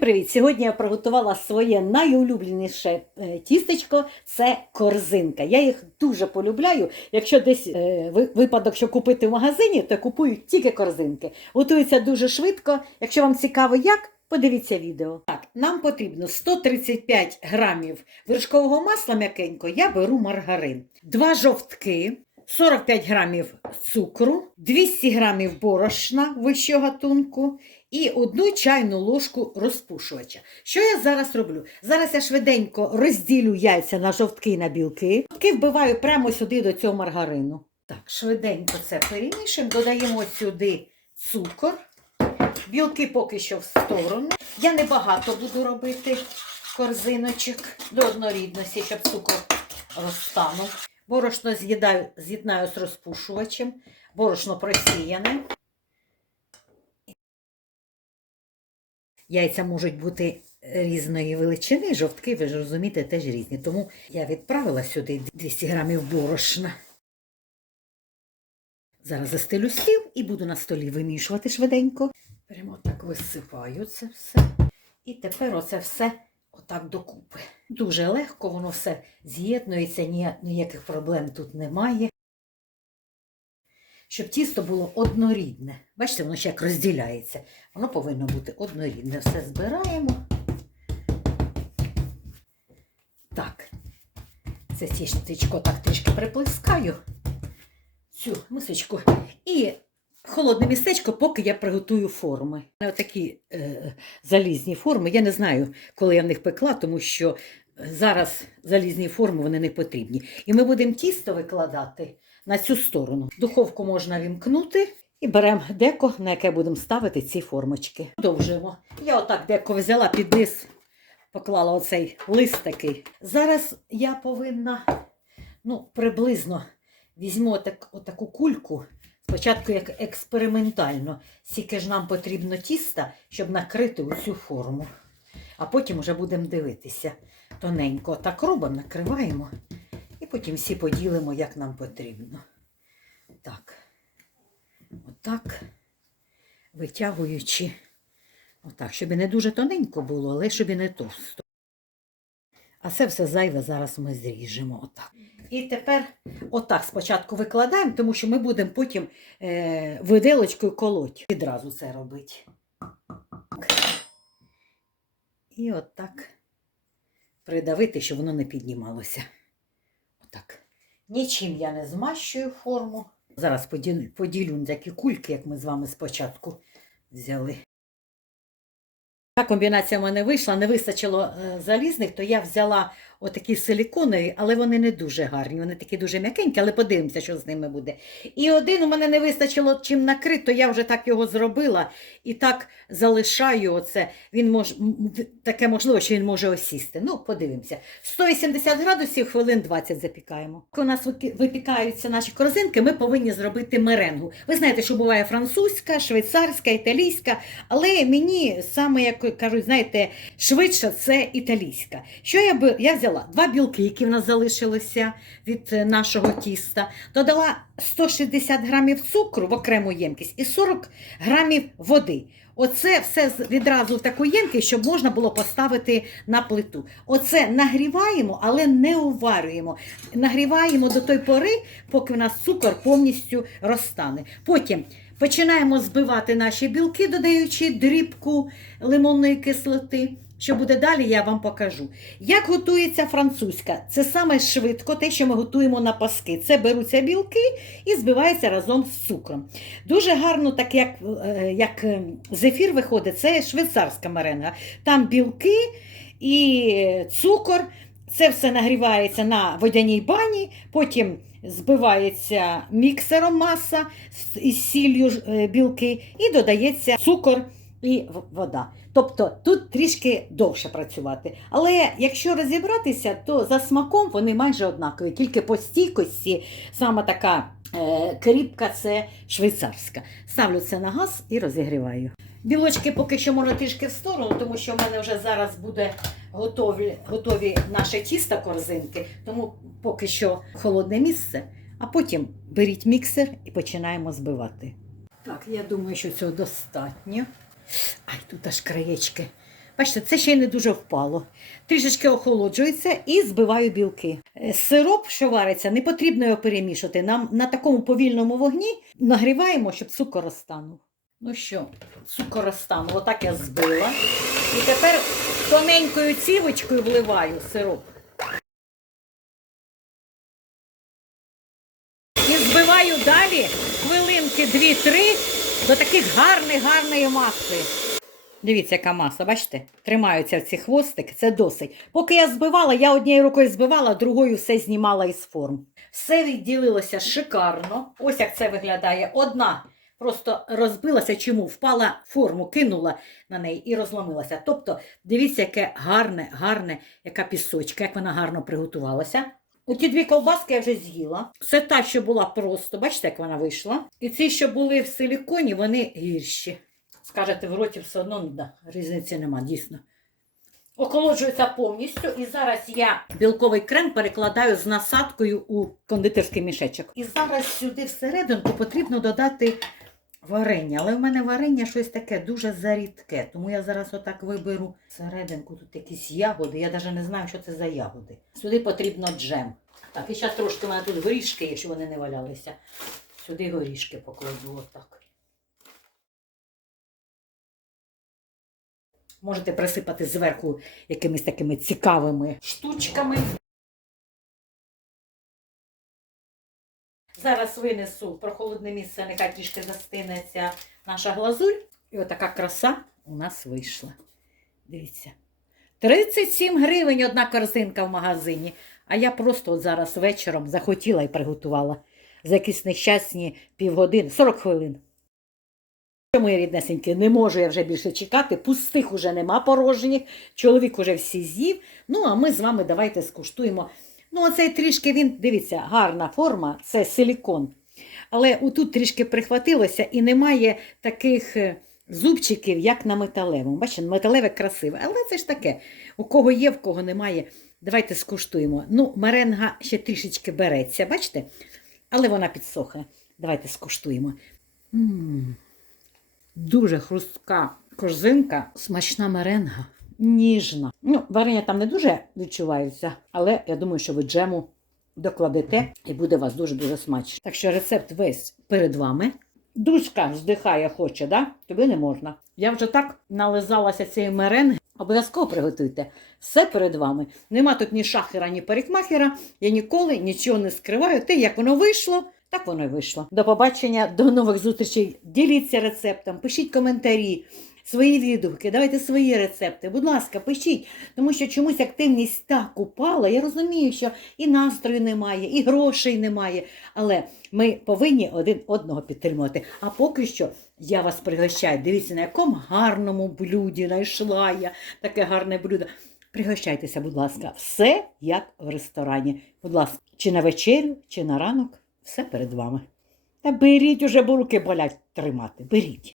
привіт! Сьогодні я приготувала своє найулюбленіше е, тістечко це корзинка. Я їх дуже полюбляю. Якщо десь е, випадок, що купити в магазині, то купую тільки корзинки. Готується дуже швидко. Якщо вам цікаво, як, подивіться відео. Так, нам потрібно 135 грамів вершкового масла м'якенько, я беру маргарин, два жовтки. 45 грамів цукру, 200 грамів борошна вищого гатунку, і одну чайну ложку розпушувача. Що я зараз роблю? Зараз я швиденько розділю яйця на жовтки і на білки. Жовтки вбиваю прямо сюди до цього маргарину. Так, швиденько це перемішуємо, додаємо сюди цукор. Білки поки що в сторону. Я небагато буду робити корзиночок до однорідності, щоб цукор розтанув. Борошно з'їдаю, з'єднаю з розпушувачем. Борошно просіяне. Яйця можуть бути різної величини, жовтки, ви ж розумієте, теж різні. Тому я відправила сюди 200 грамів борошна. Зараз застелю стіл і буду на столі вимішувати швиденько. Прямо так висипаю це все. І тепер оце все отак докупи. Дуже легко, воно все з'єднується, ніяких проблем тут немає. Щоб тісто було однорідне. Бачите, воно ще як розділяється. Воно повинно бути однорідне. Все збираємо. Так. Це тістечко так трішки приплескаю. Цю мисочку. І холодне містечко, поки я приготую форми. Такі е, залізні форми. Я не знаю, коли я в них пекла, тому що зараз залізні форми вони не потрібні. І ми будемо тісто викладати на цю сторону. Духовку можна вімкнути і беремо деко, на яке будемо ставити ці формочки. Продовжуємо. Я отак деко взяла під низ, поклала оцей лист такий. Зараз я повинна, ну, приблизно візьму отак, отаку кульку. Спочатку як експериментально, скільки ж нам потрібно тіста, щоб накрити оцю форму. А потім вже будемо дивитися тоненько. Так робимо, накриваємо. І потім всі поділимо, як нам потрібно. Так. Отак. Витягуючи. Отак, щоб і не дуже тоненько було, але щоб і не товсто. А це все зайве зараз ми зріжемо. Отак. І тепер отак спочатку викладаємо, тому що ми будемо потім е, виделочкою колоть. Відразу це робити. І отак придавити, щоб воно не піднімалося. Отак. Нічим я не змащую форму. Зараз поділю, поділю такі кульки, як ми з вами спочатку взяли. Та комбінація в мене вийшла, не вистачило е, залізних, то я взяла отакі силіконові, але вони не дуже гарні. Вони такі дуже м'якенькі, але подивимося, що з ними буде. І один у мене не вистачило чим накрити, то я вже так його зробила і так залишаю оце. Він мож, таке можливо, що він може осісти. Ну, подивимося. 180 градусів, хвилин 20 запікаємо. Коли у нас випікаються наші корзинки, ми повинні зробити меренгу. Ви знаєте, що буває французька, швейцарська, італійська, але мені саме, як кажуть, знаєте, швидше це італійська. Що я би я взяла? Два білки, які в нас залишилися від е, нашого тіста, додала 160 грамів цукру в окрему ємкість і 40 грамів води. Оце все відразу в таку ємкість, щоб можна було поставити на плиту. Оце нагріваємо, але не уварюємо. Нагріваємо до той пори, поки в нас цукор повністю розтане. Потім починаємо збивати наші білки, додаючи дрібку лимонної кислоти. Що буде далі, я вам покажу. Як готується французька? Це саме швидко те, що ми готуємо на паски. Це беруться білки і збивається разом з цукром. Дуже гарно, так як, е, як е, зефір виходить, це швейцарська меренга. Там білки і цукор. Це все нагрівається на водяній бані, потім збивається міксером маса із сіллю е, білки і додається цукор і вода. Тобто тут трішки довше працювати. Але якщо розібратися, то за смаком вони майже однакові, тільки по стійкості саме така е, кріпка це швейцарська. Ставлю це на газ і розігріваю. Білочки поки що можна трішки в сторону, тому що в мене вже зараз буде готові, готові наше тісто корзинки, тому поки що холодне місце, а потім беріть міксер і починаємо збивати. Так, я думаю, що цього достатньо. Ай, тут аж краєчки Бачите, це ще й не дуже впало. Трішечки охолоджується і збиваю білки. Е, Сироп, що вариться, не потрібно його перемішувати. Нам на такому повільному вогні нагріваємо, щоб цукор розтанув. Ну що, цукор розтанув. Отак я збила. І тепер тоненькою цівочкою вливаю сироп. І збиваю далі хвилинки 2-3 до таких гарних, гарної маси. Дивіться, яка маса, бачите? Тримаються ці хвостики, це досить. Поки я збивала, я однією рукою збивала, другою все знімала із форм. Все відділилося шикарно. Ось як це виглядає. Одна просто розбилася, чому впала форму, кинула на неї і розломилася. Тобто, дивіться, яке гарне, гарне, яка пісочка, як вона гарно приготувалася. У ті дві ковбаски я вже з'їла. Це та, що була просто, бачите, як вона вийшла. І ці, що були в силіконі, вони гірші. Скажете, в роті все одно ну, да, різниці нема, дійсно. Охолоджується повністю. І зараз я білковий крем перекладаю з насадкою у кондитерський мішечок. І зараз сюди всерединку потрібно додати варення. Але в мене варення щось таке дуже зарідке. Тому я зараз отак виберу всерединку тут якісь ягоди. Я навіть не знаю, що це за ягоди. Сюди потрібно джем. Так, і зараз трошки в мене тут горішки, якщо вони не валялися. Сюди горішки покладу отак. Можете присипати зверху якимись такими цікавими штучками. Зараз винесу в прохолодне місце, нехай трішки застинеться наша глазурь. І отака краса у нас вийшла. Дивіться. 37 гривень одна корзинка в магазині. А я просто от зараз вечором захотіла і приготувала за якісь нещасні півгодини, 40 хвилин. Мої ріднесенькі, не можу я вже більше чекати, пустих уже нема порожніх, чоловік уже всі з'їв. Ну, а ми з вами давайте скуштуємо. Ну, оцей трішки він, дивіться, гарна форма, це силікон. Але отут трішки прихватилося і немає таких е, зубчиків, як на металевому. Бачите, металеве красиве. Але це ж таке, у кого є, в кого немає. Давайте скуштуємо. Ну, меренга ще трішечки береться, бачите? Але вона підсохне. Давайте скуштуємо. М, Дуже хрустка корзинка, смачна меренга, ніжна. Ну, варення там не дуже відчувається, але я думаю, що ви джему докладете і буде у вас дуже-дуже смачно. Так що рецепт весь перед вами. Душка здихає, хоче, да? тобі не можна. Я вже так нализалася цієї меренги. Обов'язково приготуйте. Все перед вами. Нема тут ні шахера, ні парикмахера. Я ніколи нічого не скриваю. Те, як воно вийшло, так воно й вийшло. До побачення, до нових зустрічей. Діліться рецептом, пишіть коментарі, свої відгуки, давайте свої рецепти. Будь ласка, пишіть, тому що чомусь активність так упала. Я розумію, що і настрою немає, і грошей немає. Але ми повинні один одного підтримувати. А поки що я вас пригощаю. Дивіться, на якому гарному блюді знайшла я таке гарне блюдо. Пригощайтеся, будь ласка, все як в ресторані. Будь ласка, чи на вечерю, чи на ранок, все перед вами. Та беріть уже, бо руки болять тримати. Беріть.